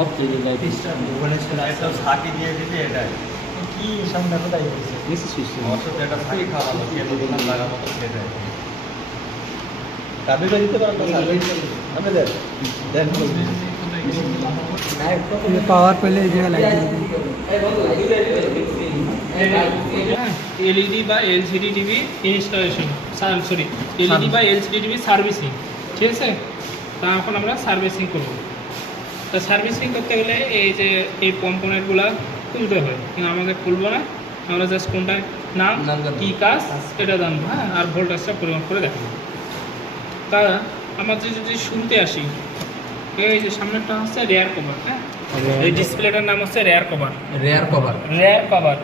Okay light Bhubaneswar লাইটটা Psaki দিয়ে দিতে এটাই কি সামনে কোথায় বলছে নিচে সুইচ অসুখ এটা সাকি খাওয়ানো কেন দোকান লাগানো তো সেটাই কাবিটা দিতে পারেন তো আমি দেন দেন পাওয়ার পেলে এই জায়গায় লাইট এলইডি বা LCD TV installation sorry LED বা এলসিডি টিভি সার্ভিসিং, ঠিক আছে? তা এখন আমরা সার্ভিসিং করব। তা সার্ভিসিং করতে গেলে এই যে এই কম্পোনেন্টগুলো খুলতে হয়, কিন্তু আমাদের খুলবো না, আমরা জাস্ট কোনটা নাম কী কাজ এটা জানবো, হ্যাঁ, আর ভোল্টেজটা পরিমাপ করে দেখাবো। তা আমাদের যদি শুনতে আসি, এই যে সামনেটা হচ্ছে রেয়ার কভার, হ্যাঁ, এই ডিসপ্লেটার নাম হচ্ছে রেয়ার কভার। রেয়ার কভার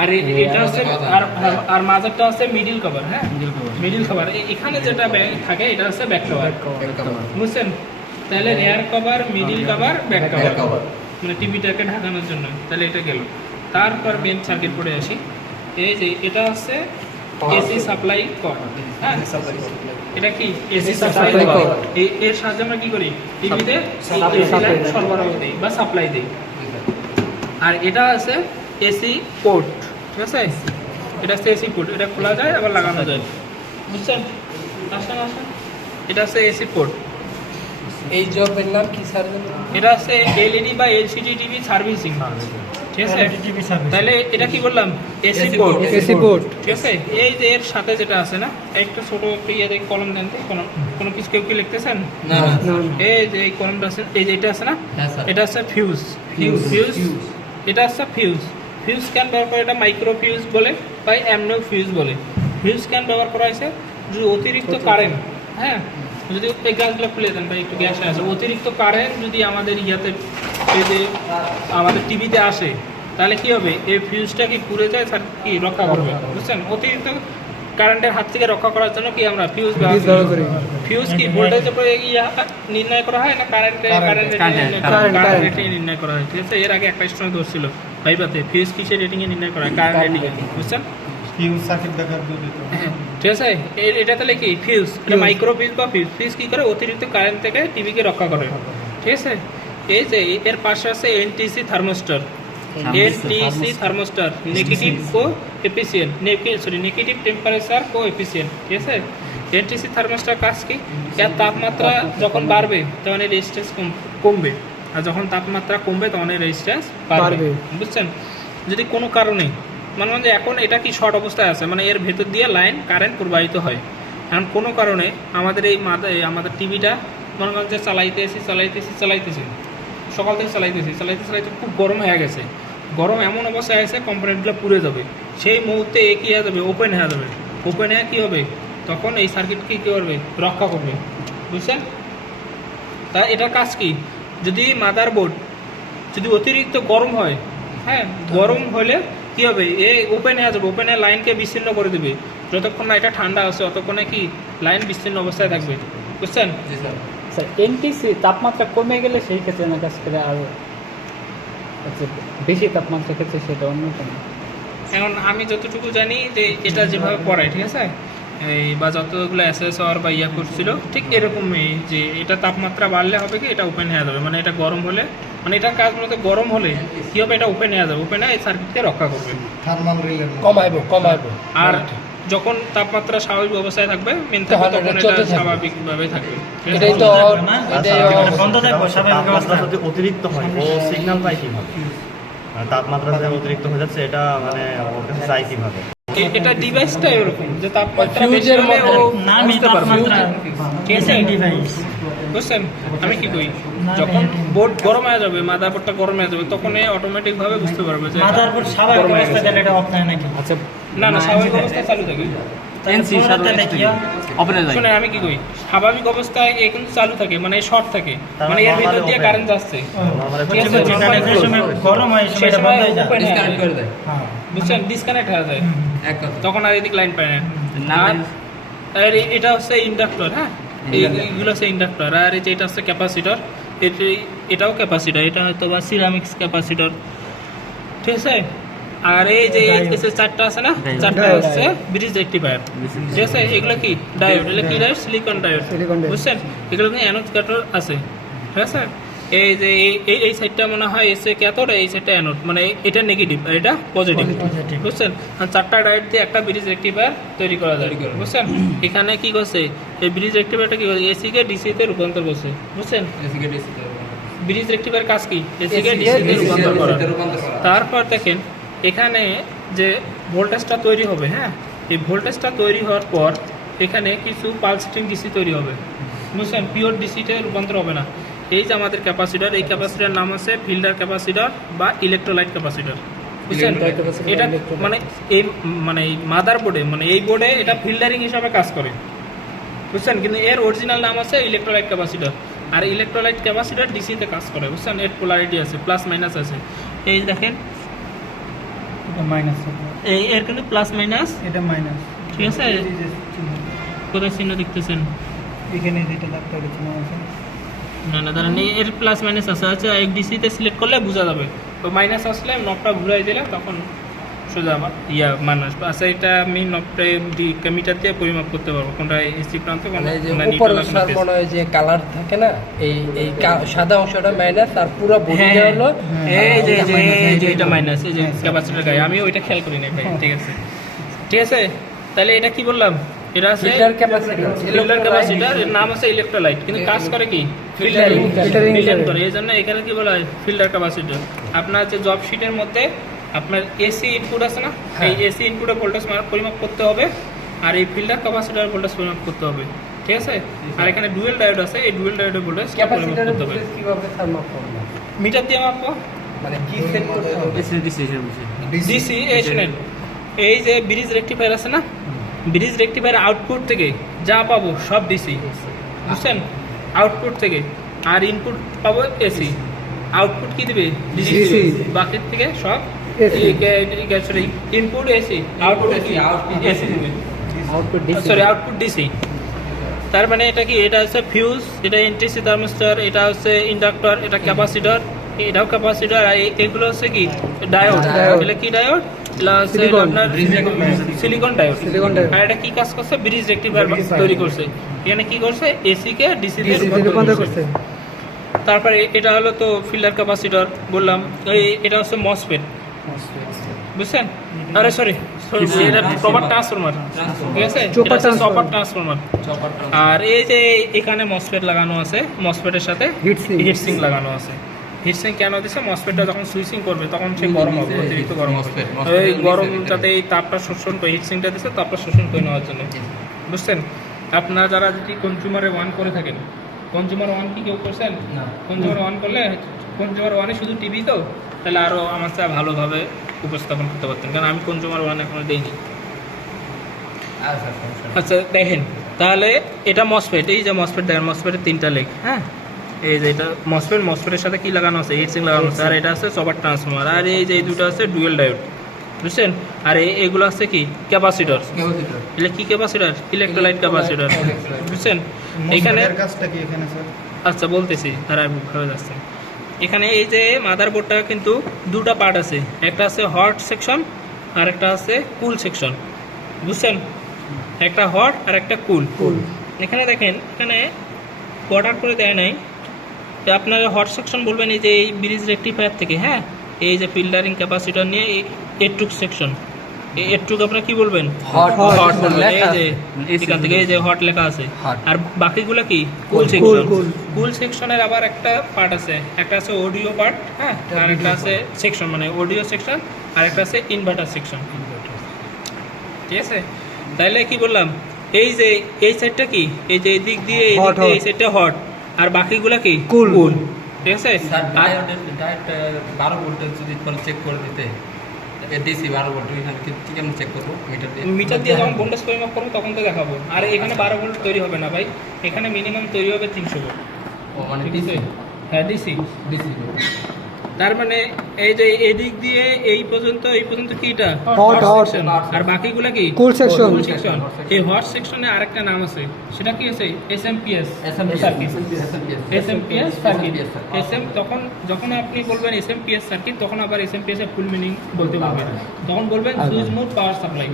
আর এটা হচ্ছে আর মাঝেরটা হচ্ছে মিডিল কভার, হ্যাঁ, মিডিল কভার। এখানে যেটা থাকে এটা হচ্ছে ব্যাক কভার, বুঝছেন? তাহলে rare cover, middle cover, back cover, মানে টিভিটাকে ঢাকানোর জন্য। তাহলে এটা গেল। তারপর মেন সার্কিট পড়ে আসি। এই যে এটা হচ্ছে এসি সাপ্লাই কর্ড, হ্যাঁ, এটা কি এসি সাপ্লাই কর্ড। এর সাহায্যে আমরা কি করি, টিভিতে এসি লাইন সরবরাহ দেই বা সাপ্লাই দেই। আর এটা আছে এসি পোর্ট, ঠিক আছে? এটা হচ্ছে এসি পোর্ট, এটা খোলা যায় আবার লাগানো যায়, বুঝছেন? আসেন আসেন, এটা হচ্ছে এসি পোর্ট। এই জবের নাম কি স্যার? এটা হচ্ছে এলইডি বা এলসিডি টিভি সার্ভিসিং, ঠিক আছে? তাহলে এটা কি বললাম, এসি পোর্ট, এসি পোর্ট, ঠিক আছে? এই যে এর সাথে যেটা আছে না, একটা ছোট ইয়ে দেখে কলম দেন তো, কোনো কিছু কেউ কি লিখতেছেন? না, এই যে এই কলমটা আছে, এই যে এটা আছে না, এটা হচ্ছে ফিউজ, এটা হচ্ছে ফিউজ। ফিউজ ক্যান ব্যবহার করে, এটা মাইক্রো ফিউজ বলে বা এমনিও ফিউজ বলে। ফিউজ ক্যান ব্যবহার করা হয়েছে যদি অতিরিক্ত কারেন্ট, হ্যাঁ, যদি এই গ্যাসগুলো খুলে দেন ভাই, একটু গ্যাসে আসে, অতিরিক্ত কারেন্ট যদি আমাদের ইয়াতে এই যে আমাদের টিভিতে আসে, তাহলে কি হবে, এই ফিউজটা কি পুড়ে যায়, স্যার কি রক্ষা করবে, বুঝছেন? অতিরিক্ত কারেন্টের হাত থেকে রক্ষা করার জন্য কি আমরা ফিউজ ব্যবহার করি। ফিউজ কি ভোল্টেজের উপরে নির্ণয় করা হয় না কারেন্ট নির্ণয় করা হয়, ঠিক আছে? এর আগে একটা স্টুডেন্ট ধরছিল ভাইবাতে, ফিউজ কিসের রেটিং এ নির্ণয় করা হয়, কারেন্ট রেটিং এ, বুঝছেন? ফিউজ সার্কিট ব্রেকার ঠিক আছে? এটা তাহলে কি ফিউজ, এটা মাইক্রো ফিউজ বা ফিউজ। ফিউজ কি করে, অতিরিক্ত কারেন্ট থেকে টিভিকে রক্ষা করে, ঠিক আছে? এই যে এর পাশে আছে NTC thermistor, NTC thermistor, negative coefficient, negative temperature coefficient, ঠিক আছে? এনটিসি থার্মোস্টার কাজ কি, এর তাপমাত্রা যখন বাড়বে তখন এর রেজিস্ট্যান্স কমবে, আর যখন তাপমাত্রা কমবে তখন এর রেজিস্ট্যান্স বাড়বে, বুঝছেন? যদি কোনো কারণে মানে এখন এটা কি শর্ট অবস্থায় আছে, মানে এর ভেতর দিয়ে লাইন কারেন্ট প্রবাহিত হয়, এখন কোনো কারণে আমাদের আমাদের টিভিটা মনে করেন যে চালাইতেছি সকাল থেকে চালাইতে খুব গরম হয়ে গেছে, গরম এমন অবস্থায় আছে কম্পোনেন্টগুলো পুড়ে যাবে, সেই মুহূর্তে কি হয়ে যাবে, ওপেন হয়ে যাবে। ওপেন হয়ে কী হবে, তখন এই সার্কিটকে কী করবে, রক্ষা করবে, বুঝছেন? তা এটার কাজ কি, যদি মাদারবোর্ড যদি অতিরিক্ত গরম হয়, হ্যাঁ, গরম হলে কী হবে, ওপেন হয়ে যাবে, ওপেন হয়ে লাইনকে বিচ্ছিন্ন করে দেবে। যতক্ষণ না এটা ঠান্ডা আছে ততক্ষণে কি লাইন বিচ্ছিন্ন অবস্থায় থাকবে, বুঝছেন? স্যার এনটিসি তাপমাত্রা কমে গেলে সেই ক্ষেত্রে না কাজ করে, আর বেশি তাপমাত্রা ক্ষেত্রে সেটা অন্যতম। এখন আমি যতটুকু জানি যে এটা যেভাবে পড়ায়, ঠিক আছে, এই বা যতগুলো এসএসআর বা ইয়া করছিল ঠিক এরকমই, যে এটা তাপমাত্রা বাড়লে হবে কি, এটা ওপেন হয়ে যাবে, মানে এটা গরম হলে, মানে এটার কাজ মূলত গরম হলে কী হবে, এটা ওপেন হয়ে যাবে, ওপেন হয়ে এই সার্কিটকে রক্ষা করবে, থার্মাল রিলে কমাইবো আর যখন তাপমাত্রা স্বাভাবিক অবস্থায় থাকবে মেন থাকবে, তখন এটা স্বাভাবিকভাবে থাকবে। এটাই তো বন্ধ থাকবে, স্বাভাবিক অবস্থা যদি অতিরিক্ত হয় ও সিগন্যাল পায় কিভাবে, তাপমাত্রা যে অতিরিক্ত হয়ে যাচ্ছে এটা মানে ওর কাছে চাই কিভাবে? এটা ডিভাইসটা এরকম যে তাপমাত্রা বেশি হলে ও বুঝতে পারবে, ঠিক আছে? বুঝছেন আমি কি কই, যখন বোর্ড গরম হয়ে যাবে, মাদারবোর্ডটা গরম হয়ে যাবে, তখন অটোমেটিক ভাবে বুঝতে পারবে যে মাদারবোর্ড স্বাভাবিক অবস্থায় তাহলে এটা অফ থাকে নাকি? আচ্ছা, না স্বাভাবিক অবস্থায় চালু থাকে। শুনে আমি কি কই, স্বাভাবিক অবস্থায় এ কিন্তু চালু থাকে, মানে শর্ট থাকে, মানে এর ভিতর দিয়ে কারেন্ট যাচ্ছে, গরম হয় সেটা বন্ধ হয়ে যায়, ডিসকানেক্ট করে দেয়, বুঝছেন? ডিসকানেক্ট হয়ে যায়, তখন আর এদিক লাইন পায় না। আর এটা হচ্ছে ইন্ডাক্টর, হ্যাঁ, এইগুলো হচ্ছে ইন্ডাক্টর, আর এই যে এটা হচ্ছে ক্যাপাসিটর, এটাও ক্যাপাসিটর, এটা হয়তো বা সিরামিক্স ক্যাপাসিটর, ঠিক আছে? আর এই যে এসে চারটা আছে না, চারটা হচ্ছে ব্রিজ রেক্টিফায়ার। ঠিক আছে, এগুলো কি ডায়োড, এগুলো কি ডায়োড, সিলিকন ডায়োড, বুঝছেন? এগুলো কিন্তু অ্যানোড ক্যাথোড আছে। ঠিক আছে, এই যে এই সাইডটা মনে হয় এসে ক্যাথোড, এই সাইডটা অ্যানোড, মানে এটা নেগেটিভ আর এটা পজিটিভ, বুঝছেন? আর চারটা ডায়োড দিয়ে একটা ব্রিজ রেক্টিফায়ার তৈরি করা যায়, বুঝছেন? এখানে কি করছে, এই ব্রিজ রেক্টিফায়ারটা কি করছে, এসি কে ডিসি তে রূপান্তর করছে, বুঝছেন? ব্রিজ রেক্টিফায়ার কাজ কি, এসি কে ডিসি তে রূপান্তর করা। তারপর দেখেন এখানে যে ভোল্টেজটা তৈরি হবে, হ্যাঁ, এই ভোল্টেজটা তৈরি হওয়ার পর এখানে কিছু পালস্টিং ডিসি তৈরি হবে, বুঝছেন? পিওর ডিসিতে রূপান্তর হবে না। এই যে আমাদের ক্যাপাসিটর, এই ক্যাপাসিটার নাম আছে ফিল্টার ক্যাপাসিটর বা ইলেকট্রোলাইট ক্যাপাসিটর, বুঝছেন? এটা মানে এই মানে মাদার বোর্ডে, মানে এই বোর্ডে এটা ফিল্টারিং হিসাবে কাজ করে, বুঝছেন? কিন্তু এর অরিজিনাল নাম আছে ইলেকট্রোলাইট ক্যাপাসিটর। আর ইলেকট্রোলাইট ক্যাপাসিটর ডিসিতে কাজ করে, বুঝছেন? এর পোলারিটি আছে, প্লাস মাইনাস আছে। এই দেখেন মাইনাস, এই এর কিন্তু প্লাস মাইনাস, এটা মাইনাস, ঠিক আছে? কোথায় চিহ্ন দেখতেছেন? এখানে যেটা ডাক্তার এটা আছে না না, দাঁড়ান, এর প্লাস মাইনাস আছে। আচ্ছা, এক ডিসিতে সিলেক্ট করলে বোঝা যাবে। তো মাইনাস আসলে নবটা ঘুরাই দিলে তখন সোজা আমার মাইনাস। আচ্ছা, এটা আমি নবটা মিটার দিয়ে পরিমাপ করতে পারবো কোনটা এসি প্রান্ত, মানে যে উপর স্যার মনে হয় যে কালার থাকে না, এই সাদা অংশটা মাইনাস আর পুরো বডিটা হলো এই যে এটা মাইনাস, এই যে ক্যাপাসিটর গায়ে আমি ওইটা খেয়াল করি না ভাই। ঠিক আছে, ঠিক আছে, তাহলে এটা কি বললাম, এটা আছে ফিল্টার ক্যাপাসিটর। ফিল্টার ক্যাপাসিটর, এর নাম আছে ইলেকট্রোলাইট, কিন্তু কাজ করে কি ফিল্টারিং করে। এই জন্য এখানে কি বলা হয় ফিল্টার ক্যাপাসিটর। আপনার যে জব শিটের মধ্যে আপনার এসি ইনপুট আছে না, এই এসি ইনপুটে ভোল্টেজ পরিমাপ করতে হবে, আর এই ফিল্টার ক্যাপাসিটর ভোল্টেজ পরিমাপ করতে হবে, ঠিক আছে? আর এখানে ডুয়েল ডায়োড আছে, এই ডুয়েল ডায়োডের ভোল্টেজ পরিমাপ ক্যাপাসিটরের করতে হবে। ভোল্টেজ কিভাবে স্যার মাপ করব? মিটার দিয়ে মাপবো, মানে কি সেট করতে হবে? ডিসি। এই শুনেন, এই যে ব্রিজ রেক্টিফায়ার আছে না, ব্রিজ রেক্টিফায়ার আউটপুট থেকে যা পাবো সব ডিসি, বুঝছেন? আউটপুট থেকে, আর ইনপুট পাবো এসি। আউটপুট কি দিবে, ডিসি। বাকি থেকে সব ইনপুট এসি, আউটপুট এসি দিবে, output DC, sorry output DC. তার মানে এটা কি, এটা হচ্ছে ফিউজ, এটা এনটিসি থার্মিস্টর, এটা হচ্ছে ইন্ডাক্টর, এটা ক্যাপাসিটর, এটাও ক্যাপাসিটর, আর এগুলো হচ্ছে কি ডায়োড। এগুলো কি ডায়োড, আপনার সিলিকন ডায়োড। আর এটা কি কাজ করছে, ব্রিজ রেক্টিফায়ার তৈরি করছে। এখানে কি করছে, এসি কে ডিসি তে রূপান্তর করছে। তারপরে এটা হলো তো ফিল্টার ক্যাপাসিটর বললাম, এটা হচ্ছে মসফেট, বুঝছেন? আরে সরি, এটা প্রপার ট্রান্সফরমার, ঠিক আছে? Proper transformer. আর এই যে এখানে মসফেট লাগানো আছে, মসফেটের সাথে হিটসিং লাগানো আছে। হিটসিং কেন দিচ্ছে, মসফেটটা যখন সুইচিং করবে তখন সে গরম হবে, অতিরিক্ত গরম হবে। এই গরম যাতে এই তাপটা শোষণ করে, হিটসিংটা দিচ্ছে তাপটা শোষণ করে নেওয়ার জন্য, বুঝছেন? আপনারা যারা যদি কনজিউমারে 1 করে থাকেন, কনজিউমার 1 কি কেউ করছেন? কনজিউমার 1 করলে, কনজিউমার 1-এ শুধু টিভি তো, তাহলে আরও আমার চেয়ে ভালোভাবে উপস্থাপন করতে পারতেন, কারণ আমি কনজিউমার 1 এখনো দিইনি। আচ্ছা দেখেন, তাহলে এটা মসফেট, এই যে মসফেট দেখেন, মসফেটের 3টা লেগ, হ্যাঁ, এই যে এটা মসফেট, মসফেটের সাথে কি লাগানো আছে, হিটসিং লাগানো আছে। আর এটা আছে সুপার ট্রান্সফরমার, আর এই যে এই দুটো আছে ডুয়েল ডায়োড, বুঝছেন? আর এগুলো আছে কি ক্যাপাসিটর। এগুলো কি ক্যাপাসিটর, ইলেকট্রোলাইট ক্যাপাসিটর, বুঝছেন? এখানে কাজটা কি এখানে স্যার? আচ্ছা বলতেছি, তারা ভাবে যাচ্ছেন। এখানে এই যে মাদারবোর্ডটা কিন্তু দুটো পার্ট আছে, একটা আছে হট সেকশন আর একটা আছে কুল সেকশন, বুঝছেন? একটা হট আর একটা কুল। এখানে দেখেন, এখানে বর্ডার করে দেয় নাই, তো আপনারা হট সেকশন বলবেন এই যে এই ব্রিজ রেক্টিফায়ার থেকে, হ্যাঁ, এই যে ফিল্টারিং ক্যাপাসিটর নিয়ে এটুক সেকশন, এটুক আপনারা কি বলবেন, হট বলবেন। এই যে এখান থেকে এই যে হট লেখা আছে, আর বাকিগুলো কি কুল সেকশন। কুল সেকশনের আবার একটা পার্ট আছে, একটা আছে অডিও পার্ট, হ্যাঁ, আর একটা আছে সেকশন মানে অডিও সেকশন, আর একটা আছে ইনভার্টার সেকশন, ঠিক আছে? তাহলে কি বললাম, এই যে এই সাইডটা কি, এই যে এই দিক দিয়ে এই দিক দিয়ে এই সাইডটা হট, আর বাকিগুলো কি কুল, ঠিক আছে? ডায়োড 12 ভোল্টেজ যদি চেক করে দিতে, ডিসি 12 ভোল্ট, এখানে কি কেমন চেক করবো? মিটার দিয়ে যখন ভোল্টেজ পরিমাপ করবো তখন তো দেখাবো। আর এখানে 12 ভোল্ট তৈরি হবে না ভাই, এখানে মিনিমাম তৈরি হবে 300 ভোল্ট। ও মানে ঠিক আছে, হ্যাঁ ডিসি। তার মানে এই যে এদিক দিয়ে এই পর্যন্ত কিটা Hot, hot. section, আর বাকিগুলো কি Cool section. Cool section। এই হট সেকশনে আরেকটা নাম আছে, সেটা কি আছে? SMPS circuit. SMPS circuit. তখন যখন আপনি বলবেন SMPS সার্কিট, তখন আবার SMPS এর ফুল মিনিং বলতে পারবেন। তখন বলবেন সুইচ মোড পাওয়ার সাপ্লাই।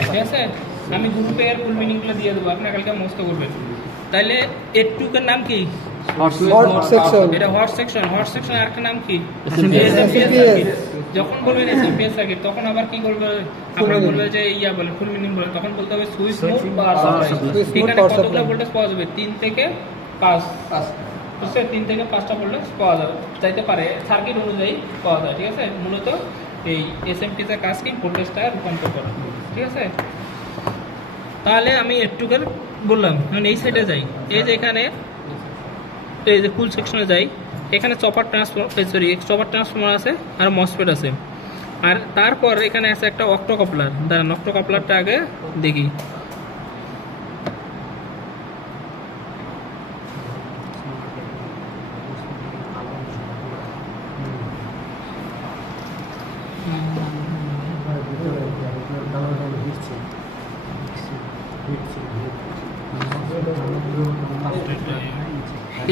ঠিক আছে, আমি গ্রুপে এর ফুল মিনিংগুলো দিয়ে দেবো, আপনি কালকে মুখস্থ করবেন। তাহলে এর টুকের নাম কি? Hot section. এটা হট সেকশন। হট সেকশন আরেকটা নাম কি? SMPS circuit. যখন বলবেন SMPS সার্কিট, তখন আবার কি করবে? আমরা বলবে যে বলে ফুল মিনিং বলে, তখন বলতে হবে switch mode power supply. Switch mode এখানে power কতগুলো supply. ভোল্টেজ পাওয়া যাবে? 3 থেকে 5, বুঝছেন? 3 থেকে 5টা ভোল্টেজ পাওয়া যাবে, চাইতে পারে সার্কিট অনুযায়ী পাওয়া যায়। ঠিক আছে, মূলত এই SMPS এর কাজ কি? ভোল্টেজটা রূপান্তর করা। ঠিক আছে, তাহলে আমি একটুকার বললাম। এখন এই সাইডে যাই, এই যে এখানে এই যে কুল সেকশনে যাই, এখানে চপার ট্রান্সফর্মার আছে আর মসফেট আছে, আর তারপর এখানে আছে একটা অক্টো কাপলার। দাঁড়ান, অক্টো কাপলারটা আগে দেখি।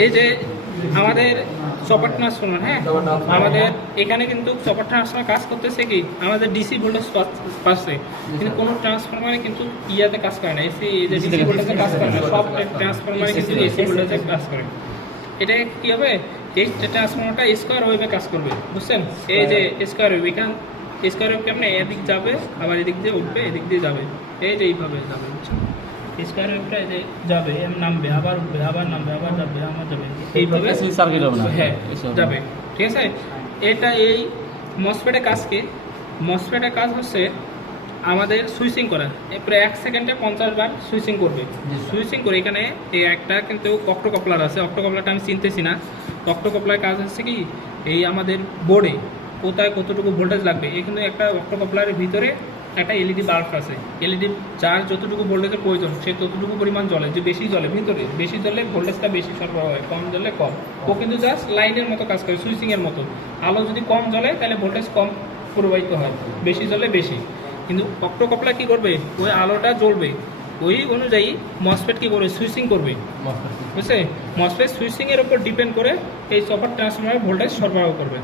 এই যে আমাদের চপার ট্রান্সফর্মার, হ্যাঁ, আমাদের এখানে কিন্তু চপার ট্রান্সফর্মার কাজ করতেছে কি? আমাদের ডিসি ভোল্টেজ পাচ্ছে, কিন্তু কোনো ট্রান্সফর্মারে কিন্তু ইয়াতে কাজ করে না, এসি যে ডিসি ভোল্টেজে কাজ করে না। সব ট্রান্সফর্মারে কিন্তু এসি ভোল্টেজে কাজ করে। এটা কি হবে? এই ট্রান্সফর্মারটা স্কোয়ার ওয়েভে কাজ করবে, বুঝছেন? এই যে স্কোয়ার ওয়েভ, এখান স্কোয়ার ওয়েভ কেমন? এদিক যাবে, আবার এদিক দিয়ে উঠবে, এদিক দিয়ে যাবে, এই যে এইভাবে যাবে, বুঝছেন? স্কোয়ার ওয়েভটা এই যে যাবে, নামবে, আবার উঠবে, আবার নামবে, আবার যাবে, আবার যাবে, এইভাবে সার্কিট হবে না। হ্যাঁ, যাবে। ঠিক আছে, এটা এই মসফেটের কাজ কি? মসফেটের কাজ হচ্ছে আমাদের সুইচিং করা। প্রায় 1 সেকেন্ডে 50 বার সুইচিং করবে। সুইচিং করে এখানে এই একটা কিন্তু অক্টো কাপলার আছে, অক্টো কাপলারটা আমি চিনতেছি না। অক্টো কাপলার কাজ হচ্ছে কি? এই আমাদের বোর্ডে কোথায় কতটুকু ভোল্টেজ লাগবে, এই কিন্তু একটা অক্টো কাপলারের ভিতরে একটা এলইডি বাল্ব আছে। এলইডি যার যতটুকু ভোল্টেজের প্রয়োজন, সে ততটুকু পরিমাণ জ্বলে। যে বেশি জ্বলে ভিতরে, বেশি জ্বললে ভোল্টেজটা বেশি সরবরাহ হয়, কম জ্বললে কম। ও কিন্তু জাস্ট লাইনের মতো কাজ করে, সুইচিংয়ের মতো। আলো যদি কম জ্বলে তাহলে ভোল্টেজ কম প্রবাহিত হয়, বেশি জ্বললে বেশি। কিন্তু অক্টো কাপলার কী করবে? ওই আলোটা জ্বলবে, ওই অনুযায়ী মসফেট কী করবে? সুইচিং করবে, বুঝছে? মসফেট সুইচিংয়ের উপর ডিপেন্ড করে এই চপার ট্রান্সফর্মারের ভোল্টেজ সরবরাহ করবে,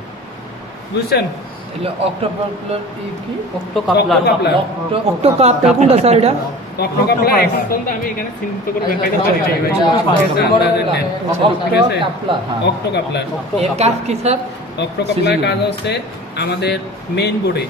বুঝছেন? Octo কাপলার কোনটা স্যার এটা? অক্টো কাপলার এখন পর্যন্ত আমি এখানে চিহ্নিত করে দেখাইতে পারি নাই ভাই। অক্টো কাপলার কাজ কি স্যার? অক্টো কাপলার কাজ হচ্ছে আমাদের মেইন বোর্ডে,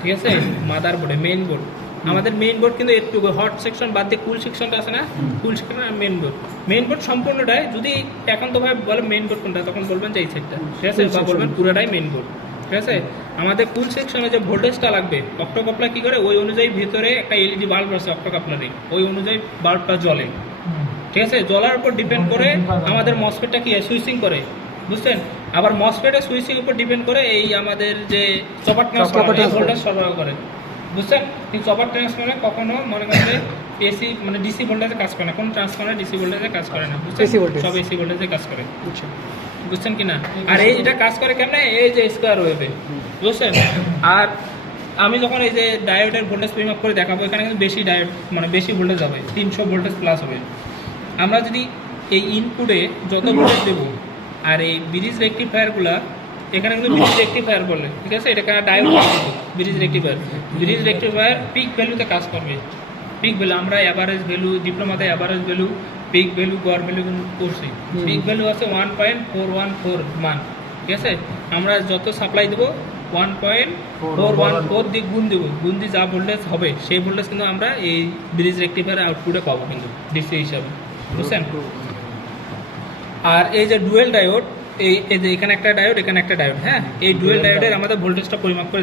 ঠিক আছে, মাদার বোর্ডে, মেইন বোর্ড। আমাদের মেইন বোর্ড কিন্তু একটু হট সেকশন বাদ দিয়ে কুল সেকশনটা আছে না, কুল সেকশন আর মেইন বোর্ড। মেইন বোর্ড সম্পূর্ণটাই যদি একান্তভাবে বলে মেইন বোর্ড কোনটা, তখন বলবেন যে এই সেটটা, ঠিক আছে, বা বলবেন পুরোটাই মেইন বোর্ড। ঠিক আছে, আমাদের কুল সেকশনে যে ভোল্টেজটা লাগবে, অক্টো কাপলার কী করে? ওই অনুযায়ী ভিতরে একটা এলইডি বাল্ব আছে অক্টো কাপলারে, ওই অনুযায়ী বাল্বটা জ্বলে। ঠিক আছে, জ্বলার উপর ডিপেন্ড করে আমাদের মসফেটটা কি সুইচিং করে, বুঝছেন? আবার মসফেটের সুইচিং উপর ডিপেন্ড করে এই আমাদের যে চপার ট্রান্সফর্মার ভোল্টেজ সরবরাহ করে, বুঝছেন? কিন্তু চপার ট্রান্সফর্মার কখনো মনে করেন যে এসি মানে ডিসি ভোল্টেজে কাজ করে না, কোন ট্রান্সফর্মার ডিসি ভোল্টেজে কাজ করে না, বুঝছেন? সব এসি ভোল্টেজে কাজ করে, বুঝছেন কিনা? আর এটা কাজ করে কেন? এই যে স্কোয়ার ওয়েভে, বুঝছেন? আর আমি যখন এই যে ডায়োডের ভোল্টেজ পরিমাপ করে দেখাবো, এখানে কিন্তু বেশি ডায়োড মানে বেশি ভোল্টেজ হবে, 300 ভোল্টেজ প্লাস হবে। আমরা যদি এই ইনপুটে যত ভোল্টেজ দেবো, আর এই ব্রিজ রেকটিফায়ারগুলা, এখানে কিন্তু ব্রিজ রেকটিফায়ার বলে, ঠিক আছে, এটা ডায়োড ব্রিজ রেকটিফায়ার পিক ভ্যালুতে কাজ করবে। পিক ভ্যালু আমরা অ্যাভারেজ ভ্যালু, ডিপ্লোমাতে অ্যাভারেজ ভ্যালু, পিক ভ্যালু, গড় ভ্যালু কিন্তু করছি। পিক ভ্যালু আছে 1.414 মান, ঠিক আছে। আমরা যত সাপ্লাই দেবো 1.414 দিয়ে গুণ দেবো, গুণ দিয়ে যা ভোল্টেজ হবে সেই ভোল্টেজ কিন্তু আমরা এই ব্রিজ রেকটিফায়ার আউটপুটে পাবো কিন্তু ডিসি হিসাবে, বুঝছেন? আর এই যে ডুয়েল ডায়োড, এই যে এখানে একটা ডায়োড, এখানে একটা ডায়োড, হ্যাঁ, এই ডুয়েল ডায়োডের আমাদের ভোল্টেজটা পরিমাপ করে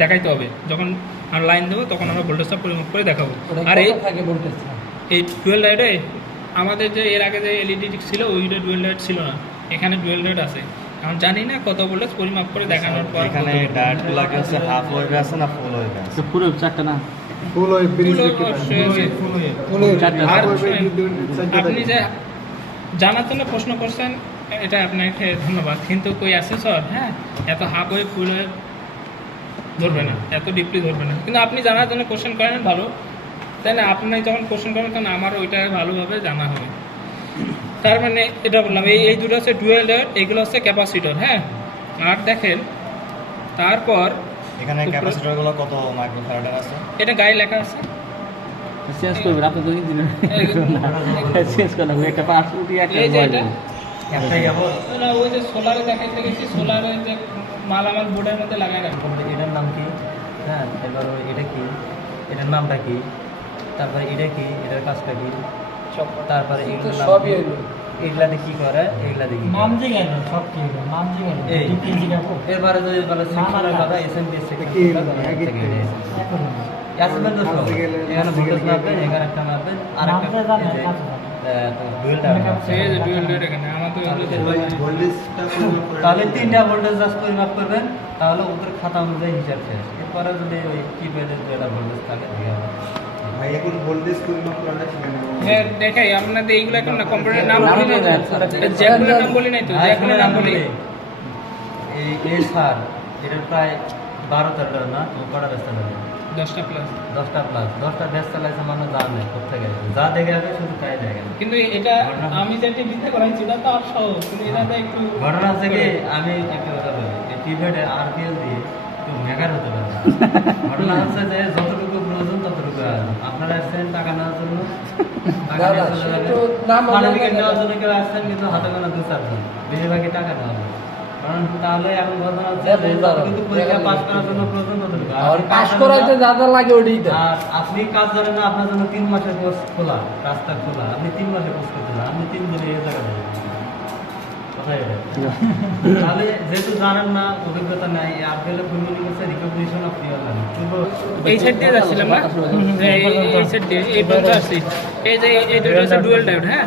দেখাইতে হবে। যখন আমরা লাইন দেবো তখন আমরা ভোল্টেজটা পরিমাপ করে দেখাবো। আর এই ডুয়েল ডায়োডে আমাদের যে এর আগে যে এলইডি ছিল ওইটা ডুয়েল ডায়োড ছিল না, এখানে ডুয়েল ডায়োড আছে। আমি জানি না কত ভোল্টেজ পরিমাপ করে দেখানোর পর এখানে ডায়োডগুলো কি হচ্ছে হাফ ওয়েভে আছে না ফুল ওয়েভে আছে? পুরো চারটা না, ফুল ওয়েভ ব্রিজ আর চারটা। আপনি যে জানার জন্য প্রশ্ন করছেন, এটা আপনাকে ধন্যবাদ, কিন্তু কই অ্যাসেসর হ্যাঁ এত হাফ ওয়ে ফুল ওয়ে ধরবে না, এত ডিপলি ধরবে না। কিন্তু আপনি জানার জন্য কোশ্চেন করেন ভালো, তাই না? আপনি যখন কোশ্চেন করবেন তখন আমার ওইটা ভালোভাবে জানা হবে। তার মানে এটা বললাম এই দুটো হচ্ছে ডুয়েল ডায়োড, এগুলো হচ্ছে ক্যাপাসিটর। হ্যাঁ, আর দেখেন তারপর এখানে ক্যাপাসিটরগুলো কত মাইক্রোফ্যারাডের আছে? এটা গায়ে লেখা আছে। চেঞ্জ করবেন আপনি 2 দিন চেঞ্জ করা হবে, একটা 5 কোটি একটা এই যে এটা একটাই আবার না, ওই যে সোলারে দেখাইতে গেছি, সোলারে যে মালামাল বোর্ডের মধ্যে লাগায় রাখবো। এটার নাম কি? হ্যাঁ, এবার এটা কি, এটার নামটা কি, তারপরে এটা কি, এটার কাজটা কি, তারপরে এগুলোর নাম সবই কি? হলো। এগুলাতে কি করে, এগুলাতে কি করে? নাম জিজ্ঞেস সব কি নাম জিজ্ঞেস এই জিজ্ঞাসা এবারে যদি বলে সেকশনের কথা, এসএমপিএস এখানে ভোল্টেজ মাপবেন, এখানে একটা মাপবেন, আর একটা ডুয়েল এই যে ডুয়েল ডায়োড এখানে আমাদের তাহলে 3টা ভোল্টেজ জাস্ট পরিমাপ করবেন, তাহলে ওদের খাতা অনুযায়ী হিসাব শেষ। এরপরে যদি ওই কিপ্যাডের যেটা ভোল্টেজ থাকে ঠিক আছে। হ্যাঁ দেখাই আপনাদের এইগুলো এখন না কম্পিউটারের নাম বলি নাই তো, জ্যাকুলের নাম বলি নাই তো, জ্যাকুলের নাম বলি। এই সার এটা প্রায় 12-13 না, কটা ব্যস্ত লাগে? 10টা প্লাস। 10টা প্লাস 10টা ব্যস্ত লাগছে মানে যা নেই কোথেকে যা দেখে যাবে শুধু তাই দেখে। কিন্তু এটা আমি যেটা বিদ্যা করাইছি এটা তো আর সহজ, কিন্তু এটা তো একটু ঘটনা হচ্ছে কি, আমি একটা কথা বলি, এই টিভেটে আরপিএল দিয়ে কেউ মেগার হতে পারে না। ঘটনা হচ্ছে যে যতটুকু প্রয়োজন ততটুকু আসবে। আপনারা আসছেন টাকা নেওয়ার জন্য, টাকা নিয়ে চলে যাবেন। তো নাম সার্টিফিকেট নেওয়ার জন্য কেউ আসছেন, কিন্তু হাতে গোনা 2-4 জন, বেশিরভাগই টাকা নেওয়া হবে। কারণ তাহলে এখন ঘটনা হচ্ছে যে কিন্তু পরীক্ষা পাস করার জন্য প্রয়োজন ততটুকু। আর পাস করাইতে যা যা লাগে ওটাই দেয়। আর আপনি কাজ জানেন না, আপনার জন্য 3 মাসের কোর্স খোলা, রাস্তা খোলা, আপনি 3 মাসের কোর্স করতে না, আপনি 3 দিনে এই জায়গা যাবেন। কোথায় এটা? তাহলে যেহেতু জানেন না, অভিজ্ঞতা নাই, আপনি ফুলমিনি করছে রিকগনিশন অফ রিয়েল লাইফ। এই সাইড দিয়ে যাচ্ছিলাম না, এই সাইড দিয়ে এই পর্যন্ত আসছি। এই যে এই দুটো হচ্ছে ডুয়েল ডায়োড। হ্যাঁ,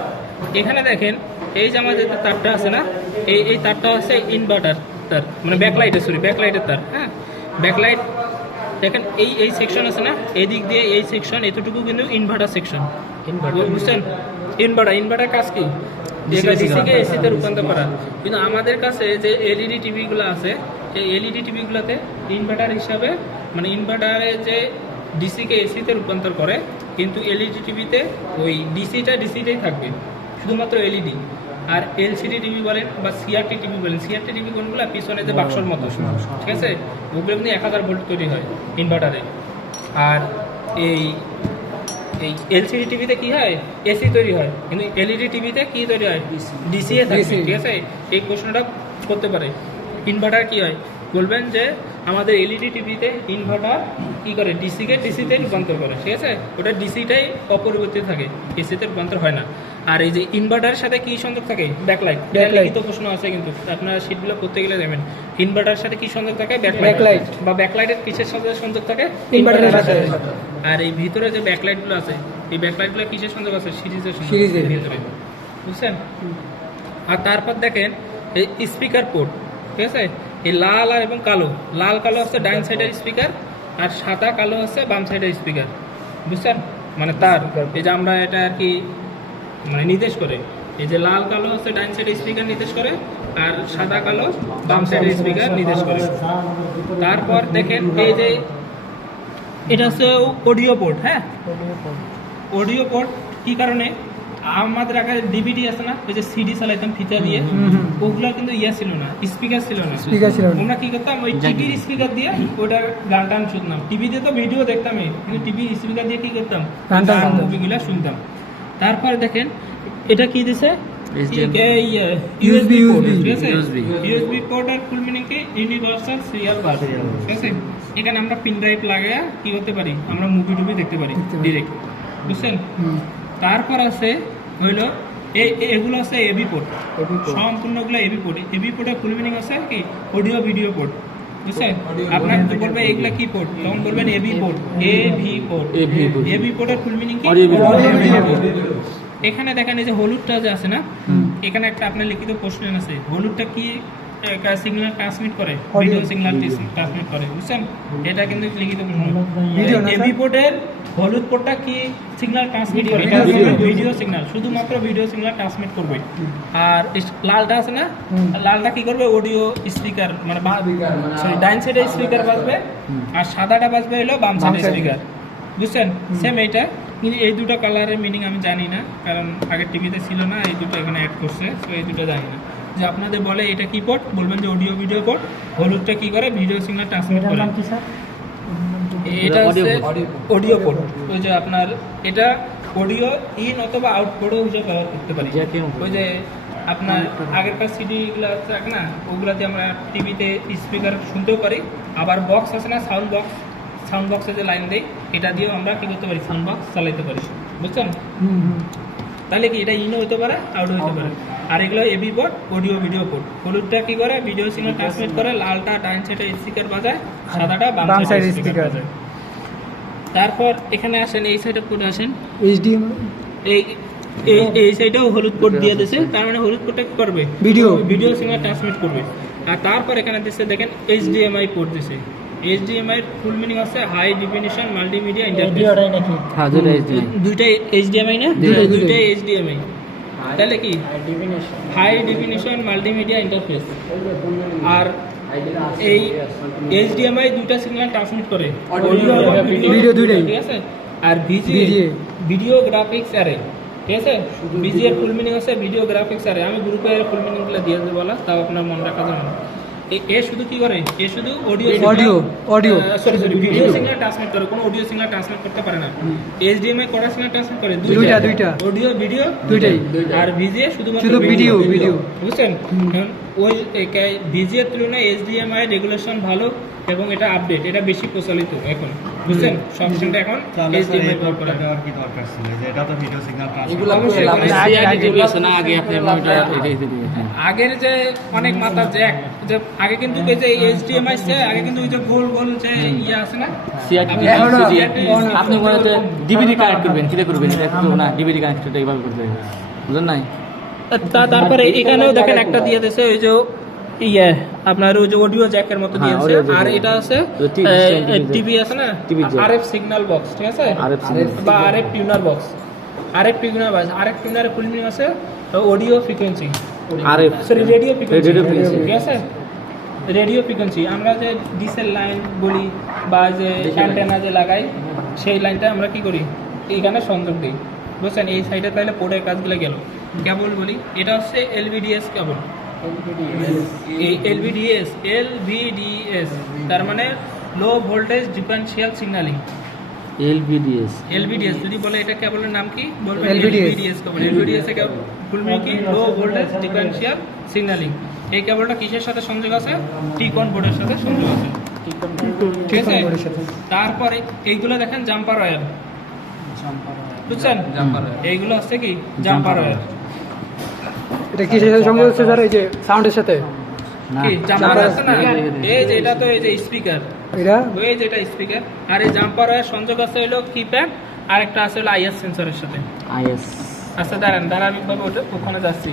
এখানে দেখেন এই যে আমাদের যে তারটা আছে না, এই তারটা হচ্ছে ইনভার্টার তার, মানে ব্যাকলাইটের, সরি ব্যাকলাইটের তার। হ্যাঁ, ব্যাকলাইট দেখেন এই সেকশন আছে না, এই দিক দিয়ে এই সেকশন, এতটুকু কিন্তু ইনভার্টার সেকশন। বুঝছেন? ইনভার্টার কাজ কি? ডিসিকে এসিতে রূপান্তর করা। কিন্তু আমাদের কাছে যে এলইডি টিভিগুলো আছে, এই এলইডি টিভিগুলোতে ইনভার্টার হিসাবে, মানে ইনভার্টারে যে ডিসিকে এসিতে রূপান্তর করে, কিন্তু এলইডি টিভিতে ওই ডিসিটাই থাকবে, শুধুমাত্র এলইডি। আর এলসিডি টিভি বলেন বা সিআরটি টিভি বলেন, সিআরটি টিভি কোনগুলো পিছনে যে বাক্সর মতো, ঠিক আছে, ওগুলো কিন্তু 1000 ভোল্ট তৈরি হয় ইনভার্টারে। আর এই এলসিডি টিভিতে কি হয়, এসি তৈরি হয়, কিন্তু এলইডি টিভিতে কি তৈরি হয়, ডিসিএ থাকে, ঠিক আছে। এই প্রশ্নটা করতে পারে, ইনভার্টার কি হয়, বলবেন যে আমাদের এলইডি টিভিতে ইনভার্টার কি করে, ডিসিতে রূপান্তর করে, ঠিক আছে। ওটা ডিসিটাই অপরিবর্তিত থাকে, এসিতে রূপান্তর হয় না। আর এই যে ইনভার্টারের সাথে কি সংযোগ থাকে, ব্যাকলাইট। লিখিত প্রশ্ন আছে কিন্তু আপনারা শীটগুলো করতে গেলে দেবেন, ইনভার্টারের সাথে কি সংযোগ থাকে, ব্যাকলাইট। বা ব্যাকলাইটের কিসের সাথে সংযোগ থাকে, ইনভার্টারের সাথে। আর এই ভিতরে যে ব্যাকলাইটগুলো আছে, এই ব্যাকলাইটগুলো কিসের সংযোগ আছে, সিরিজের ভিতরে, বুঝছেন। আর তারপর দেখেন এই স্পিকার পোর্ট, ঠিক আছে, এই লাল আর এবং কালো, লাল কালো হচ্ছে ডাইন সাইডের স্পিকার, আর সাদা কালো হচ্ছে বাম সাইডের স্পিকার, বুঝছেন। মানে তার এই যে আমরা এটা আর কি মানে নির্দেশ করে, এই যে লাল কালো হচ্ছে ডাইন সাইডের স্পিকার নির্দেশ করে, আর সাদা কালো বাম সাইডের স্পিকার নির্দেশ করে। তারপর দেখেন এই যে এটা হচ্ছে অডিও পোর্ট। হ্যাঁ, অডিও পোর্ট কি কারণে, আমাদের আগে ডিভিডি আছে না, ওই যে সিডি চালাইতাম ফিতা দিয়ে, ওগুলো কিন্তু ছিল না, স্পিকার ছিল না। আমরা কি করতাম, ওই টিভির স্পিকার দিয়ে ওটা গান টান শুনতাম। টিভিতে তো ভিডিও দেখতামই, কিন্তু টিভির স্পিকার দিয়ে কি করতাম, মুভিগুলো শুনতাম। তারপর দেখেন এটা কি দিছে, ইউএসবি পোর্ট, ঠিক আছে। ইউএসবি পোর্টের ফুল মিনিং কি, ইউনিভার্সাল সিরিয়াল বাস, ঠিক আছে। এখানে আমরা পিন ড্রাইভ লাগায়া কি করতে পারি, আমরা মুভি টুভি দেখতে পারি ডিরেক্ট, বুঝছেন। তারপর আছে হইল এগুলো আছে এবি পোর্ট, সম্পূর্ণগুলো এবি পোর্ট। এবি পোর্টের ফুল মিনিং আছে কি, অডিও ভিডিও পোর্ট, বুঝছেন। আপনার যদি বলবে এগুলা কি পোর্ট, তখন বলবেন AV port, AV port. AB পোর্টের ফুল মিনিং কি, এখানে দেখেন এই যে হলুদটা যে আছে না, এখানে একটা আপনার লিখিত প্রশ্ন আছে, হলুদটা কি সিগন্যাল ট্রান্সমিট করে, ভিডিও সিগন্যাল ট্রান্সমিট করে, বুঝছেন। এটা কিন্তু লিখিত প্রশ্ন। এবি পোর্টের হলুদ পোর্টটা কি সিগন্যাল ট্রান্সমিট করে? এটা ভিডিও সিগন্যাল, শুধুমাত্র ভিডিও সিগন্যাল ট্রান্সমিট করবে। আর লালটা আছে না, লালটা কি করবে? অডিও স্পিকার, মানে সরি ডাইন সাইডে স্পিকার বাজবে, আর সাদাটা বাজবে হলো বাম সাইডে স্পিকার। বুঝছেন? সেম এইটা, কিন্তু এই দুটো কালারের মিনিং আমি জানি না, কারণ আগের টিভিতে ছিল না, এই দুটো এখানে অ্যাড করছে, তো এই দুটো জানি না। যে আপনাদের বলে এটা কি পোর্ট, বলবেন যে অডিও ভিডিও পোর্ট। হলুদটা কি করে? ভিডিও সিগন্যাল ট্রান্সমিট করে। এটা হচ্ছে অডিও পোর্ট। ওই যে আপনার এটা অডিও ইন অথবা আউট পোর্টও হিসেবে ব্যবহার করতে পারি। ওই যে আপনার আগেরকার সিডিগুলো থাকে না, ওগুলাতে আমরা টিভিতে স্পিকার শুনতেও পারি, আবার বক্স আছে না, সাউন্ড বক্স, সাউন্ড বক্সে যে লাইন দেয় এটা দিয়েও আমরা কি করতে পারি? সাউন্ড বক্স চালাইতে পারি। বুঝছেন? তাহলে কি এটা ইনও হতে পারে, আউটও হতে পারে। আর এগুলো AV port, audio video port. হলুদটা কি করে? ভিডিও সিগন্যাল ট্রান্সমিট করে, লালটা ডাইন সাইডে স্পিকার বাজায়, সাদাটা বাম সাইডে স্পিকার বাজায়। তারপর এখানে আসেন, এই সাইডে পোর্টে আসেন, এই সাইডেও হলুদ পোর্ট দিয়ে দিয়েছে, তার মানে হলুদ পোর্টটা কি করবে? ভিডিও সিগন্যাল ট্রান্সমিট করবে। আর তারপর এখানে দিচ্ছে দেখেন HDMI পোর্ট দিছে। HDMI এর ফুল মিনিং আছে হাই ডেফিনিশন মাল্টিমিডিয়া ইন্টারফেস। হ্যাঁ, দুইটাই HDMI না, দুইটাই HDMI। তাহলে কি হাই ডেফিনিশন মাল্টিমিডিয়া ইন্টারফেস। আর এই HDMI দুইটা সিগন্যাল ট্রান্সমিট করে, অডিও ভিডিও দুইটাই, ঠিক আছে। আর ভিডিও গ্রাফিক্স অ্যারে, ঠিক আছে। VGA এর ফুল মিনিং আছে ভিডিও গ্রাফিক্স অ্যারে। আমি গ্রুপে ফুল মিনিংগুলো দিয়ে দেবো, বলা তাও আপনার মনে রাখা যাবে না। এ শুধু কি করে? এ শুধু audio sorry video signal transmit করে, কোনো অডিও সিগন্যাল ট্রান্সমিট করতে পারে না। HDMI কটা সিগন্যাল ট্রান্সমিট করে? দুইটা, অডিও ভিডিও দুইটাই। আর VGA শুধুমাত্র ভিডিও। বুঝছেন? ওই VGA এর তুলনায় HDMI রেগুলেশন ভালো এবং এটা আপডেট, এটা বেশি প্রচলিত এখন। বুঝছেন? সব সিস্টেমটা এখন HDMI ব্যবহার করে। আর কি দরকার ছিল যে এটা তো ভিডিও সিগন্যাল এগুলো ট্রান্সমিট অবশ্যই সিআইডি টিভি আছে না, আগে আপনি এটাই দিয়েছেন। আগের যে অনেক মাথা জ্যাক, যে আগে কিন্তু এই যে HDMI ছে, আগে কিন্তু ওই যে গোল গোল যে ইয়ে আছে না, সিআইডি আপনি বলেন যে ডিভিডি কানেক্ট করবেন, কিভাবে করবেন? এটা তো না, ডিভিডি কানেক্টরটা এইভাবে করতে হবে, বুঝলেন নাই? তারপরে এখানেও দেখেন একটা দিয়ে দিয়েছে, ওই যে ইয়ে আপনার ওই যে অডিও জ্যাকের মতো হ্যাঁ, দিয়েছে। audio jack। আর এটা আছে টিভি আছে না, TV jack। RF signal box, ঠিক আছে, বা RF টিউনার বক্স। RF টিউনারের ফুল মিনিং আছে audio frequency, RF sorry radio frequency, Radio frequency। ঠিক আছে। রেডিও ফ্রিকোয়েন্সি আমরা যে ডিসেল লাইন বলি বা যে অ্যান্টেনা যে লাগাই, সেই লাইনটা আমরা কি করি? এইখানে সংযোগ দিই। বুঝছেন? এই সাইডে তাহলে পোর্টের কাজগুলো গেল। কেবল বলি, এটা হচ্ছে LVDS কেবল। LVDS তার মানে low voltage differential signalling. LVDS যদি বলে এটা কেবলের নাম কি? বলবেন LVDS কেবল। LVDS এর ফুল মিনিং কি? Low voltage differential signalling. এই কেবলটা কিসের সাথে সংযোগ আছে? টিকন বোর্ডের সাথে সংযোগ আছে, ঠিক আছে। তারপরে এইগুলো দেখেন জাম্পার ওয়্যার, বুঝছেন? এইগুলো হচ্ছে কি? Jumper wire. এটা কিসের সাথে সংযোগ হচ্ছে স্যার? এই যে সাউন্ডের সাথে কি জাম্পার আছে না, এই যে এটা তো এই যে স্পিকার, এটা ওই যেটা স্পিকার। আর এই জাম্পার ওয়্যার সংযোগ আছে হলো কিপ্যাড, আর একটা আছে হলো IS সেন্সরের সাথে। আচ্ছা দাঁড়ান আমি ওখানে যাচ্ছি।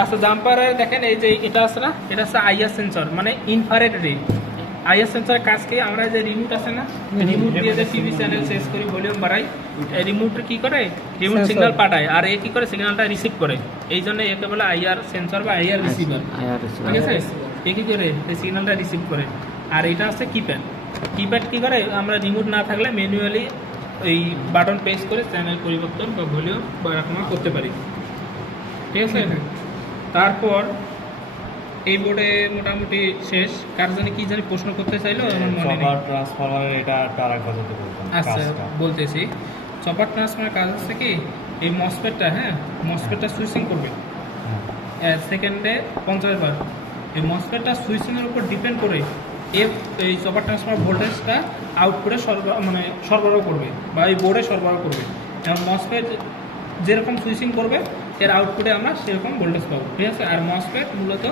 আচ্ছা জাম্পার ওয়্যার দেখেন, এই যে এটা আছে না, এটা হচ্ছে IS সেন্সর, মানে ইনফ্রারেড রে। IS সেন্সরের কাজ কি? আমরা যে রিমোট আছে না, রিমোট দিয়ে যে টিভি চ্যানেল চেঞ্জ করি, ভলিউম বাড়াই, এই রিমোট কি করে? রিমোট সিগন্যাল পাঠায়, আর এ কি করে? সিগন্যালটা রিসিভ করে। এই জন্য একে বলে IR সেন্সর বা IR রিসিভার, ঠিক আছে। এ কি করে? এই সিগন্যালটা রিসিভ করে। আর এটা হচ্ছে কিপ্যাড কি করে? আমরা রিমোট না থাকলে ম্যানুয়ালি ওই বাটন প্রেস করে চ্যানেল পরিবর্তন বা ভলিউম বা এরকম করতে পারি, ঠিক আছে। তারপর এই বোর্ডে মোটামুটি শেষ। কার জানি কি জানি প্রশ্ন করতে চাইলো, আমার মনে নেই। চপার ট্রান্সফরমারের এটা আরেক কথা তো বলতাম। আচ্ছা বলতেছি, চপার ট্রান্সফরমার কাজ হচ্ছে কি? এই মসফেটটা, হ্যাঁ, মসফেটটা সুইচিং করবে সেকেন্ডে 50 বার। এই মসফেটটা সুইচিংয়ের উপর ডিপেন্ড করে এই চপার ট্রান্সফরমার ভোল্টেজটা আউটপুটে সরবরাহ করবে বা এই বোর্ডে সরবরাহ করবে। এবং মসফেট যেরকম সুইচিং করবে এর আউটপুটে আমরা সেরকম ভোল্টেজ পাবো, ঠিক আছে। আর মসফেট মূলত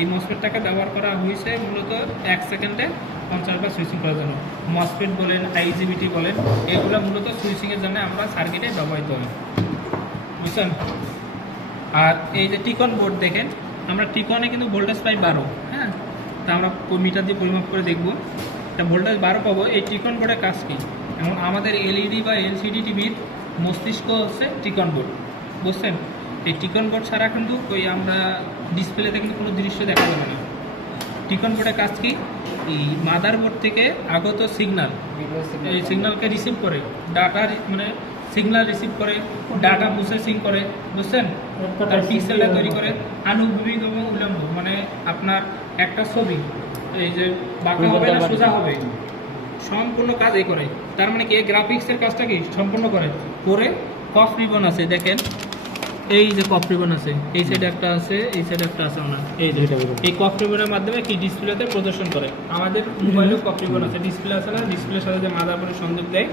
এই মসফেটটাকে ব্যবহার করা হয়েছে মূলত 1 সেকেন্ডে 50 বার সুইচিং করার জন্য। মসফেট বলেন, IGBT বলেন, এগুলো মূলত সুইচিংয়ের জন্য আমরা সার্কিটে ব্যবহৃত হয়, বুঝছেন। আর এই যে টিকন বোর্ড দেখেন, আমরা টিকনে কিন্তু ভোল্টেজ পাই 12, হ্যাঁ। তা আমরা মিটার দিয়ে পরিমাপ করে দেখবো, এটা ভোল্টেজ 12 পাবো। এই টিকন বোর্ডের কাজ কি? এবং আমাদের এলইডি বা এলসিডি টিভির মস্তিষ্ক হচ্ছে টিকন বোর্ড, বুঝছেন? এই টিকন বোর্ড ছাড়া কিন্তু ওই আমরা ডিসপ্লেতে কিন্তু কোনো দৃশ্য দেখা যাবে না। টিকন বোর্ডের কাজ কি? এই মাদারবোর্ড থেকে আগত সিগন্যাল, এই সিগন্যালকে রিসিভ করে ডাটা, মানে সিগন্যাল রিসিভ করে ডাটা প্রসেসিং করে, বুঝছেন? তার পিক্সেলটা তৈরি করে আনুভূমিক এবং উল্লম্ব, মানে আপনার একটা ছবি এই যে বাঁকা হবে না সোজা হবে, সম্পূর্ণ কাজ এই করে। তার মানে কি এই গ্রাফিক্সের কাজটা কি সম্পূর্ণ করে। পরে কফ রিবন আছে, দেখেন এই যে কফ রিবন আছে, এই সাইডে একটা আছে, এই সাইডে একটা আছে ওনার, এই যে এই কফ রিবনের মাধ্যমে কি ডিসপ্লেতে প্রদর্শন করে। আমাদের মোবাইলেও কফ রিবন আছে, ডিসপ্লে আছে না, ডিসপ্লের সাথে যে মাদারবোর্ডের সংযোগ দেয়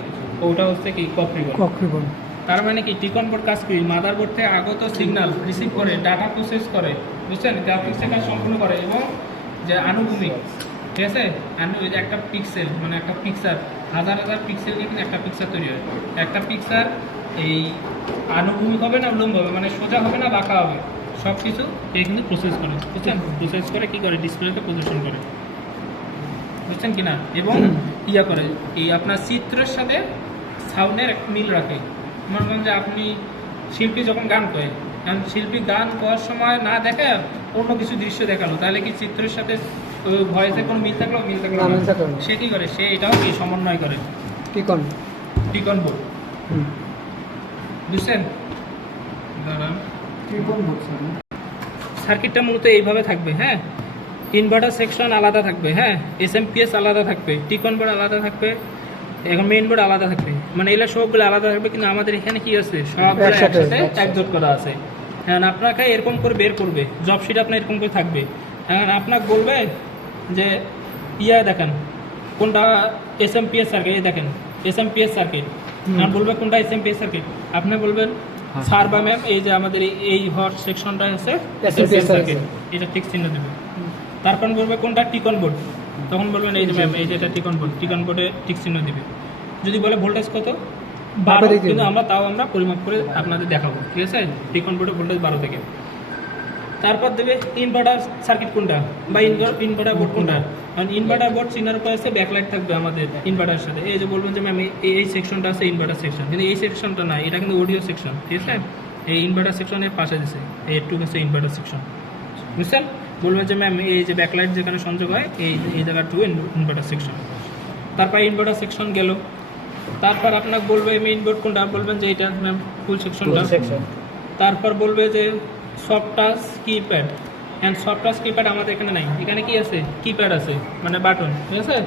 ওটা হচ্ছে কি কফ রিবন। কক্ষিবন। তার মানে কি টিকন বোর্ড কাজ করি মাদারবোর্ড থেকে আগত সিগন্যাল রিসিভ করে ডাটা প্রসেস করে, বুঝছেন? গ্রাফিক্সের কাজ সম্পূর্ণ করে এবং যে আনুভূমিক, ঠিক আছে, ওই যে একটা পিক্সেল মানে একটা পিকচার, হাজার হাজার পিক্সেল নিয়ে কিন্তু একটা পিকচার তৈরি হয়। একটা পিকচার এই আনুভূমিক হবে না উল্লম্ব হবে, মানে সোজা হবে না বাঁকা হবে, সব কিছু এই কিন্তু প্রসেস করে, বুঝছেন? প্রসেস করে কি করে ডিসপ্লেতে প্রদর্শন করে, বুঝছেন কি না? এবং ইয়া করে এই আপনার চিত্রের সাথে সাউন্ডের একটা মিল রাখে। মনে করেন যে আপনি শিল্পী যখন গান করে, কারণ শিল্পী গান করার সময় না দেখে অন্য কিছু দৃশ্য দেখালো, তাহলে কি চিত্রের সাথে ভয়েসে কোনো মিল থাকলো? মিল থাকলো না, না। মিল থাকলো না। সে কি করে? সে এটাও কি সমন্বয় করে, টিকন। টিকন বোর্ড, হুম। বুঝছেন? দাঁড়ান, সার্কিটটা মূলত এইভাবে থাকবে, হ্যাঁ। ইনভার্টার সেকশন আলাদা থাকবে, হ্যাঁ, এসএমপিএস আলাদা থাকবে, টিকন বোর্ড আলাদা থাকবে, এখন মেইন বোর্ড আলাদা থাকবে, মানে এগুলো সবগুলো আলাদা থাকবে। কিন্তু আমাদের এখানে কি আছে, সবগুলো একসাথে একসাথে একজোট করা আছে। এখন আপনাকে এরকম করে বের করবে, জব শিট আপনার এরকম করে থাকবে। এখন আপনাকে বলবে যে ইয়া দেখেন কোনটা এসএমপিএস সার্কিট, এই দেখেন এসএমপিএস সার্কিট, আর বলবে কোনটা এসএমপিএস সার্কিট, আপনি বলবেন স্যার বা ম্যাম এই যে আমাদের এই হট সেকশনটা আছে এসএমপিএস সার্কিট, এটা ঠিক চিহ্ন দেবে। তারপর বলবে কোনটা টিকন বোর্ড, তখন বলবেন এই যে ম্যাম এই যে এটা টিকন বোর্ড, টিকন বোর্ডে ঠিক চিহ্ন দিবে। যদি বলে ভোল্টেজ কত 12, কিন্তু আমরা পরিমাপ করে আপনাদের দেখাবো, ঠিক আছে? টিকন বোর্ডে ভোল্টেজ 12 থেকে। তারপর দেবে ইনভার্টার সার্কিট কোনটা বা ইনভার্টার বোর্ড কোনটা। কারণ ইনভার্টার বোর্ড চিনার উপর আছে ব্যাকলাইট থাকবে আমাদের ইনভার্টারের সাথে। এই যে বলবেন যে ম্যাম এই সেকশনটা আছে ইনভার্টার সেকশন, কিন্তু এই সেকশনটা না, এটা কিন্তু অডিও সেকশন, ঠিক আছে? এই ইনভার্টার সেকশনের পাশে দিচ্ছে এই একটু আছে ইনভার্টার সেকশন, বুঝছেন? বলবেন যে ম্যাম এই যে ব্যাকলাইট যেখানে সংযোগ হয় এই জায়গাটু ইনভার্টার সেকশন। তারপর ইনভার্টার সেকশন গেল। তারপর আপনাকে বলবে মেইন বোর্ড কোনটা, বলবেন যে এটা ম্যাম ফুল সেকশনটা। তারপর বলবে যে soft touch keypad, and soft touch keypad আমাদের এখানে নাই, এখানে কি আছে কিপ্যাড আছে মানে বাটন, ঠিক আছে?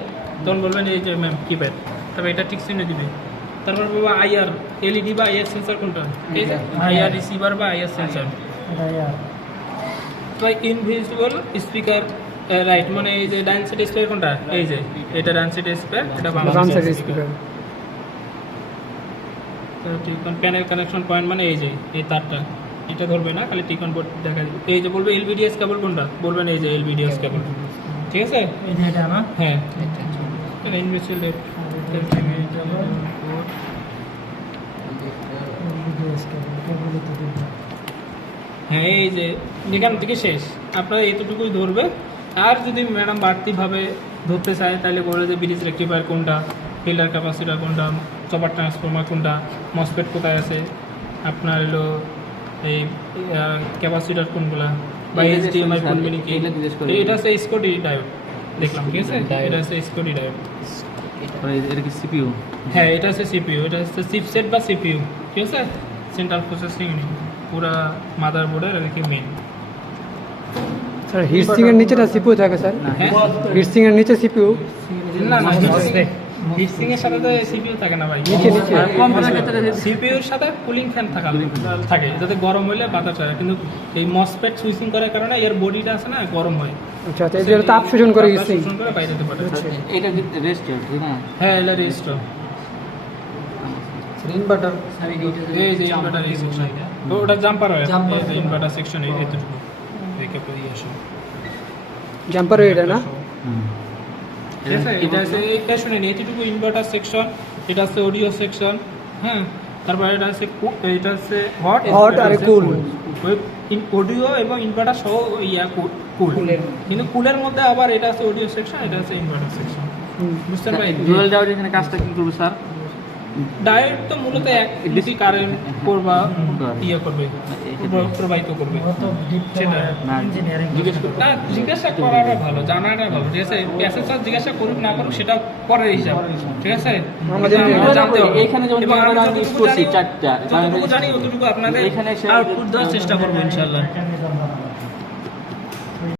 তখন বলবেন এই যে ম্যাম কিপ্যাড, তবে এটা ঠিক চিহ্ন দিবে। তারপর বলবো আইআর, এলইডি বা আইআর সেন্সার কোনটা, ঠিক আছে? আইআর রিসিভার বা আইআর সেন্সার। তো ইনভিজিবল স্পিকার রাইট, মানে এই যে ডান সাইড স্পিকার কোনটা, এই যে এটা ডান সাইড স্পিকার, এটা বাম side speaker. Panel connection point মানে এই যে এই তারটা, এটা ধরবে না, খালি টিকন বোর্ড দেখা যাবে। এই যে বলবে এলভিডিএস কেবল কোনটা, বলবেন এই যে এলভিডিএস কেবল, ঠিক আছে? এই যে এটা না, হ্যাঁ, এটা ইনভিজিবল হ্যাঁ, এই যে এখান থেকে শেষ আপনারা এতটুকুই ধরবে। আর যদি ম্যাডাম বাড়তিভাবে ধরতে চায় তাহলে বলে যে ব্রিজ রেক্টিফায়ার কোনটা, ফিল্টার ক্যাপাসিটার কোনটা, চপার ট্রান্সফর্মার কোনটা, মসফেট কোথায় আছে, আপনার হলো এই ক্যাপাসিটার কোনগুলা, বা এইচডিএমআই কোনগুলি কি। এটা হচ্ছে স্কটি ডায়োড দেখলাম, ঠিক আছে? এটা হচ্ছে স্কটি ডায়োড। এটা কি সিপিইউ? হ্যাঁ, এটা হচ্ছে সিপিইউ, এটা হচ্ছে চিপসেট বা সিপিইউ, ঠিক আছে? সেন্ট্রাল প্রসেসিং ইউনিট, পুরা মাদারবোর্ডের আর কি মেইন। স্যার হিটসিং এর নিচেটা সিপিইউ থাকে স্যার? হ্যাঁ, হিটসিং এর নিচে সিপিইউ? না না, হিটসিং এর সাথে তো সিপিইউ থাকে না ভাই। কম্পিউটার ক্ষেত্রে সিপিইউর সাথে কুলিং ফ্যান থাকে যাতে গরম হলে বাতাস হয়, কিন্তু এই মসফেট সুইচিং করার কারণে এর বডিটা আছে না গরম হয়। আচ্ছা আচ্ছা, এই যে তাপ শোষণ করে হিটসিং। শোষণ করে বাইরে যেতে পারে। এটা রেস্ট, ঠিক না? হ্যাঁ, এটা রেজিস্টার। ইনভার্টার এই যে ইনভার্টার এই সেকশন, ওটা জাম্পার হয়, এই যে ইনভার্টার সেকশন এইটুকু দেখে পড়ি আসে। জাম্পার এটা না? ঠিক আছে? এটা আছে এটা শুনেন, এইটুকু ইনভার্টার সেকশন, এটা আছে অডিও সেকশন, হ্যাঁ। তারপর এটা আছে এটা আছে হট আর কুল। ওই অডিও এবং ইনভার্টার সহ ইয়া কুল, কিন্তু কুলের মধ্যে আবার এটা আছে অডিও সেকশন, এটা আছে ইনভার্টার সেকশন, বুঝতে পারছেন? ডুয়াল ডায়োড এখানে কাজটা কি করবে স্যার? ডায়েট তো মূলত এক ডিসি কারেন্ট করবা ইয়ে করবে প্রবাহিত করবে সেটা না জিজ্ঞাসা করাটা ভালো, জানাটা ভালো, ঠিক আছে? প্যাসেজ জিজ্ঞাসা করুক না করুক সেটা পরের হিসাব, ঠিক আছে? আমাদের আমরা জানতে হবে। এখানে যেমন এবং আমি আমরা use করছি যতটুকু চারটা, যতটুকু জানি অতটুকু আপনাদের এখানে আউটপুট দেওয়ার চেষ্টা করবো ইনশাল্লাহ।